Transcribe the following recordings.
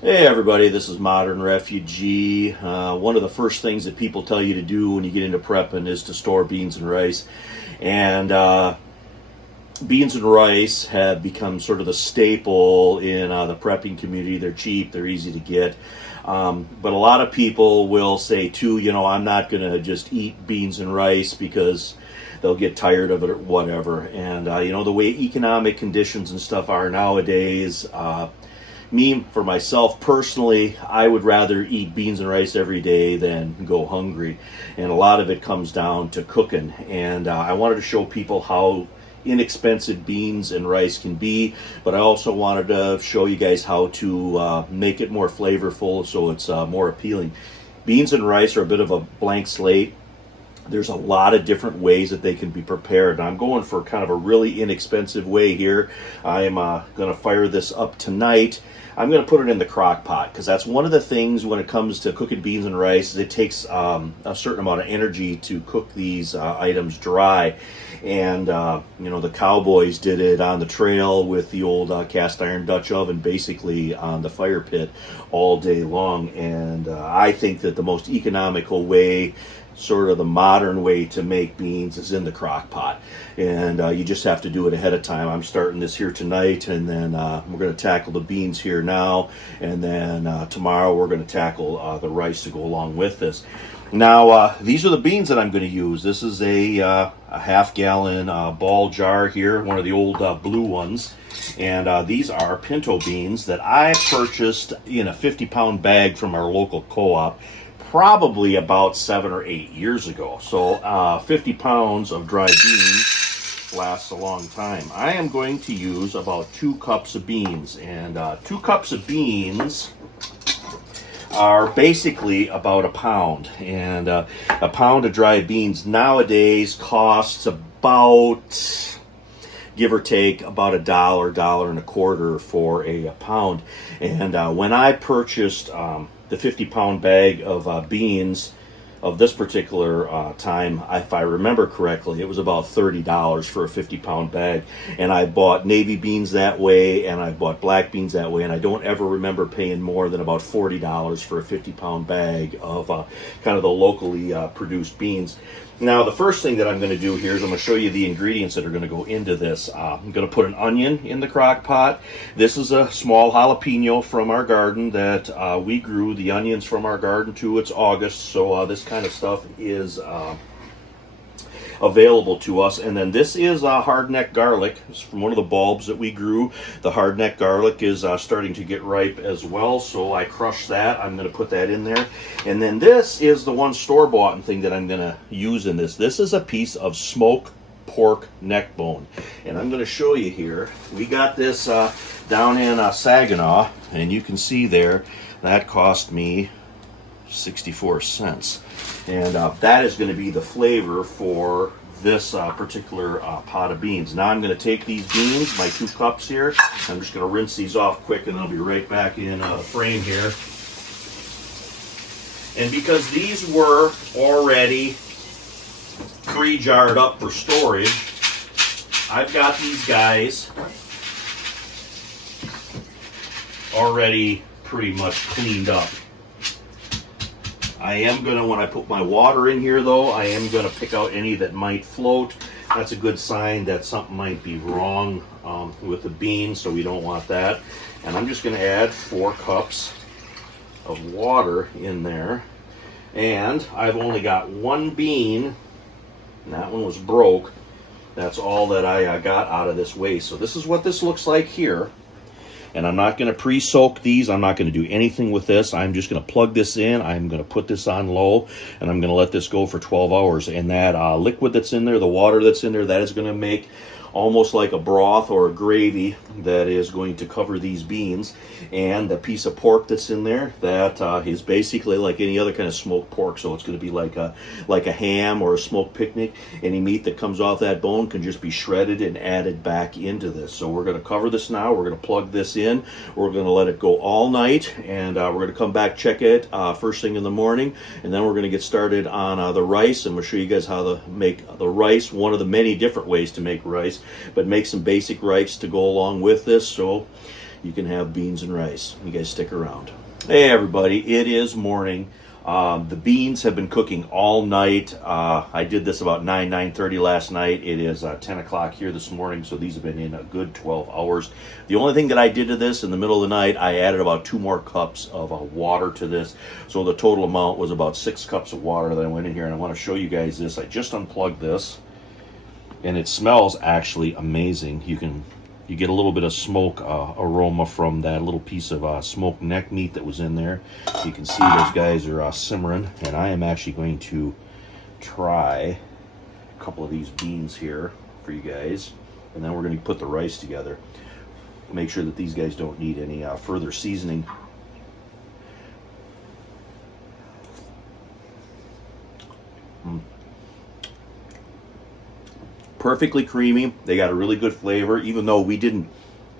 Hey everybody, this is Modern Refugee. One of the first things that people tell you to do when you get into prepping is to store beans and rice. And beans and rice have become sort of the staple in the prepping community. They're cheap, they're easy to get. But a lot of people will say too, I'm not going to just eat beans and rice because they'll get tired of it or whatever. And, the way economic conditions and stuff are nowadays, me, for myself personally, I would rather eat beans and rice every day than go hungry. And a lot of it comes down to cooking. And I wanted to show people how inexpensive beans and rice can be, but I also wanted to show you guys how to make it more flavorful so it's more appealing. Beans and rice are a bit of a blank slate. There's a lot of different ways that they can be prepared. I'm going for kind of a really inexpensive way here. I'm going to fire this up tonight. I'm going to put it in the crock pot because that's one of the things when it comes to cooking beans and rice. It takes a certain amount of energy to cook these items dry. And, the cowboys did it on the trail with the old cast iron Dutch oven, basically on the fire pit all day long. And I think that the most economical way, sort of the modern way to make beans, is in the crock pot. And you just have to do it ahead of time. I'm starting this here tonight, and then we're going to tackle the beans here now, and then tomorrow we're going to tackle the rice to go along with this. Now, these are the beans that I'm going to use. This is a half-gallon ball jar here, one of the old blue ones. And these are pinto beans that I purchased in a 50-pound bag from our local co-op probably about 7 or 8 years ago. So 50 pounds of dry beans lasts a long time. I am going to use about 2 cups of beans. And 2 cups of beans are basically about a pound. And a pound of dry beans nowadays costs about, give or take, about $1, and a quarter for a pound. And when I purchased the 50-pound bag of beans of this particular time, if I remember correctly, it was about $30 for a 50-pound bag. And I bought navy beans that way, and I bought black beans that way, and I don't ever remember paying more than about $40 for a 50-pound bag of kind of the locally produced beans. Now, the first thing that I'm going to do here is I'm going to show you the ingredients that are going to go into this. I'm going to put an onion in the crock pot. This is a small jalapeno from our garden that we grew the onions from our garden too. It's August, so this kind of stuff is available to us. And then this is hardneck garlic. It's from one of the bulbs that we grew. The hardneck garlic is starting to get ripe as well, so I crushed that. I'm going to put that in there. And then this is the one store-bought thing that I'm going to use in this. This is a piece of smoked pork neck bone. And I'm going to show you here. We got this down in Saginaw, and you can see there that cost me 64 cents. And that is going to be the flavor for this particular pot of beans. Now I'm going to take these beans, my 2 cups here. I'm just going to rinse these off quick, and I'll be right back in the frame here. And because these were already pre-jarred up for storage, I've got these guys already pretty much cleaned up. I am going to, when I put my water in here though, I am going to pick out any that might float. That's a good sign that something might be wrong with the beans, so we don't want that. And I'm just going to add 4 cups of water in there. And I've only got 1 bean, and that one was broke. That's all that I got out of this waste. So this is what this looks like here. And I'm not going to pre-soak these. I'm not going to do anything with this. I'm just going to plug this in. I'm going to put this on low, and I'm going to let this go for 12 hours. And that liquid that's in there, the water that's in there, that is going to make almost like a broth or a gravy that is going to cover these beans. And the piece of pork that's in there, that is basically like any other kind of smoked pork. So it's going to be like a ham or a smoked picnic. Any meat that comes off that bone can just be shredded and added back into this. So we're going to cover this now. We're going to plug this in. We're going to let it go all night, and we're going to come back, check it first thing in the morning, and then we're going to get started on the rice, and we'll show you guys how to make the rice, one of the many different ways to make rice, but make some basic rice to go along with this. So you can have beans and rice. You guys stick around. Hey everybody, it is morning. The beans have been cooking all night. I did this about 9:30 last night. It is 10 o'clock here this morning, so these have been in a good 12 hours. The only thing that I did to this in the middle of the night, I added about 2 more cups of water to this. So the total amount was about 6 cups of water that I went in here, and I want to show you guys this. I just unplugged this, and it smells actually amazing. You get a little bit of smoke aroma from that little piece of smoked neck meat that was in there. You can see those guys are simmering, and I am actually going to try a couple of these beans here for you guys, and then we're going to put the rice together. Make sure that these guys don't need any further seasoning. Perfectly creamy. They got a really good flavor, even though we didn't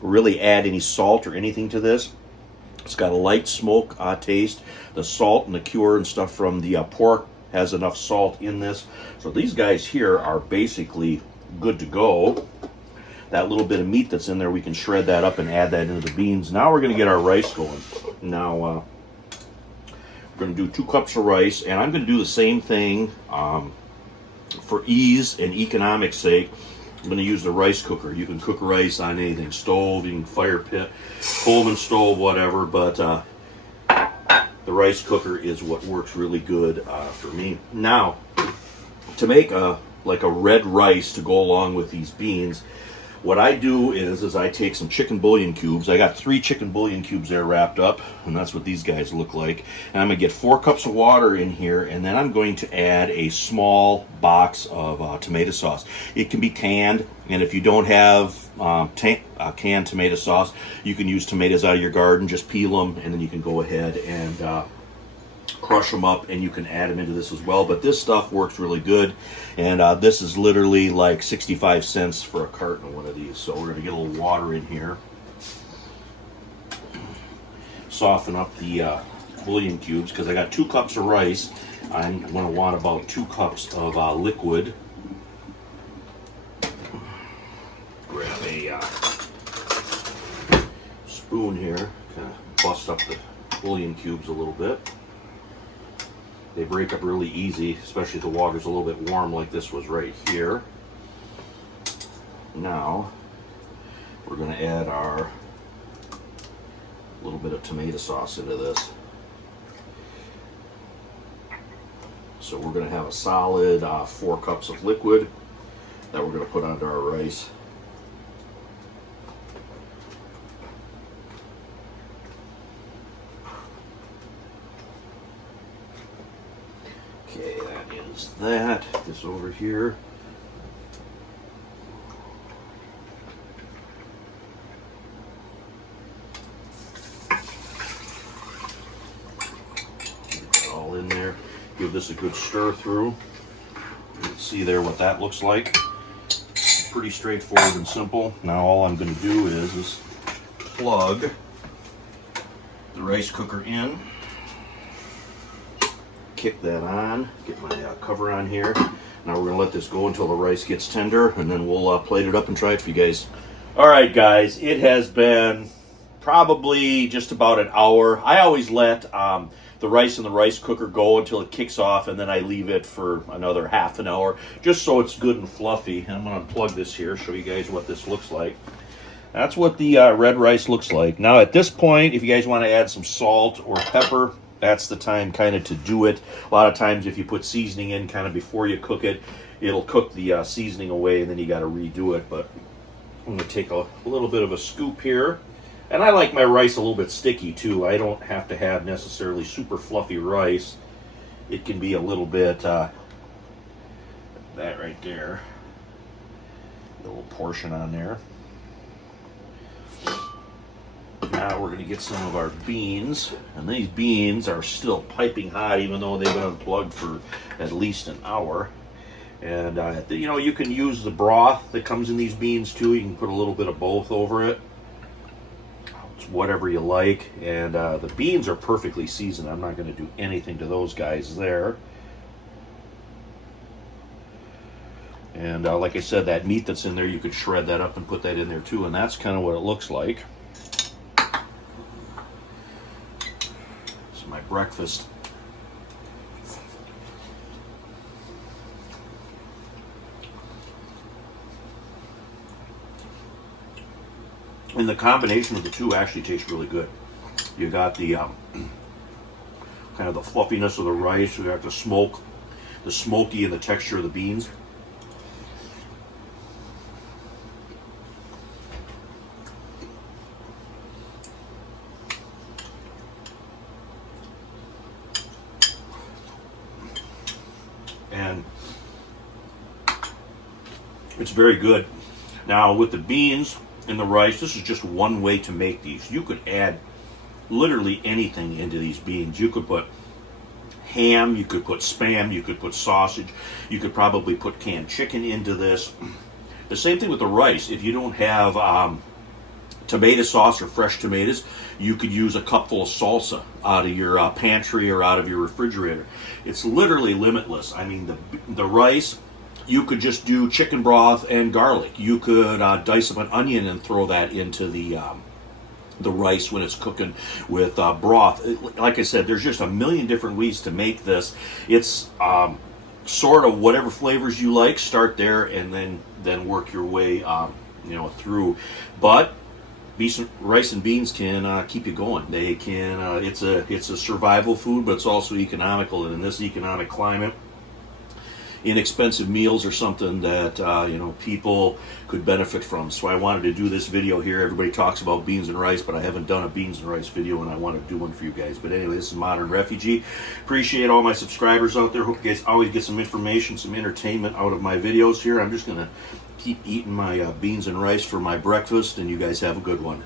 really add any salt or anything to this. It's got a light smoke taste. The salt and the cure and stuff from the pork has enough salt in this. So these guys here are basically good to go. That little bit of meat that's in there, we can shred that up and add that into the beans. Now we're going to get our rice going. Now we're going to do 2 cups of rice, and I'm going to do the same thing. For ease and economics sake, I'm going to use the rice cooker. You can cook rice on anything, stove, you can fire pit, Coleman stove, whatever, but the rice cooker is what works really good for me. Now, to make like a red rice to go along with these beans, what I do is I take some chicken bouillon cubes. I got 3 chicken bouillon cubes there wrapped up, and that's what these guys look like. And I'm going to get 4 cups of water in here, and then I'm going to add a small box of tomato sauce. It can be canned, and if you don't have canned tomato sauce, you can use tomatoes out of your garden. Just peel them, and then you can go ahead and crush them up, and you can add them into this as well. But this stuff works really good, and this is literally like 65 cents for a carton of one of these. So we're going to get a little water in here, soften up the bouillon cubes, because I got 2 cups of rice. I'm going to want about 2 cups of liquid. Grab a spoon here, kind of bust up the bouillon cubes a little bit. They break up really easy, especially if the water's a little bit warm like this was right here. Now, we're going to add our little bit of tomato sauce into this. So we're going to have a solid 4 cups of liquid that we're going to put onto our rice. Okay, that is that. This over here. Get that all in there. Give this a good stir through. You can see there what that looks like. Pretty straightforward and simple. Now all I'm going to do is plug the rice cooker in. Kick that on, get my cover on here. Now we're going to let this go until the rice gets tender, and then we'll plate it up and try it for you guys. Alright guys, it has been probably just about an hour. I always let the rice in the rice cooker go until it kicks off, and then I leave it for another half an hour, just so it's good and fluffy. And I'm going to unplug this here, show you guys what this looks like. That's what the red rice looks like. Now at this point, if you guys want to add some salt or pepper, that's the time kind of to do it. A lot of times if you put seasoning in kind of before you cook it, it'll cook the seasoning away, and then you got to redo it. But I'm going to take a little bit of a scoop here. And I like my rice a little bit sticky too. I don't have to have necessarily super fluffy rice. It can be a little bit, that right there. A little portion on there. Now we're going to get some of our beans, and these beans are still piping hot even though they've been unplugged for at least an hour. And you know, you can use the broth that comes in these beans too. You can put a little bit of both over it. It's whatever you like. And the beans are perfectly seasoned. I'm not going to do anything to those guys there. And like I said, that meat that's in there, you could shred that up and put that in there too, and that's kind of what it looks like. my breakfast. And the combination of the two actually tastes really good. You got the kind of the fluffiness of the rice. You got the smoky and the texture of the beans. And it's very good. Now with the beans and the rice, this is just one way to make these. You could add literally anything into these beans. You could put ham, you could put Spam, you could put sausage, you could probably put canned chicken into this. The same thing with the rice. If you don't have tomato sauce or fresh tomatoes, you could use a cupful of salsa out of your pantry or out of your refrigerator. It's literally limitless. I mean, the rice, you could just do chicken broth and garlic. You could dice up an onion and throw that into the rice when it's cooking with broth. Like I said, there's just a million different ways to make this. It's sort of whatever flavors you like. Start there and then work your way through. But rice and beans can keep you going. They can. It's a survival food, but it's also economical. And in this economic climate, inexpensive meals are something that people could benefit from. So I wanted to do this video here. Everybody talks about beans and rice, but I haven't done a beans and rice video, and I want to do one for you guys. But anyway, this is Modern Refugee. Appreciate all my subscribers out there. Hope you guys always get some information, some entertainment out of my videos here. I'm just going to keep eating my beans and rice for my breakfast, and you guys have a good one.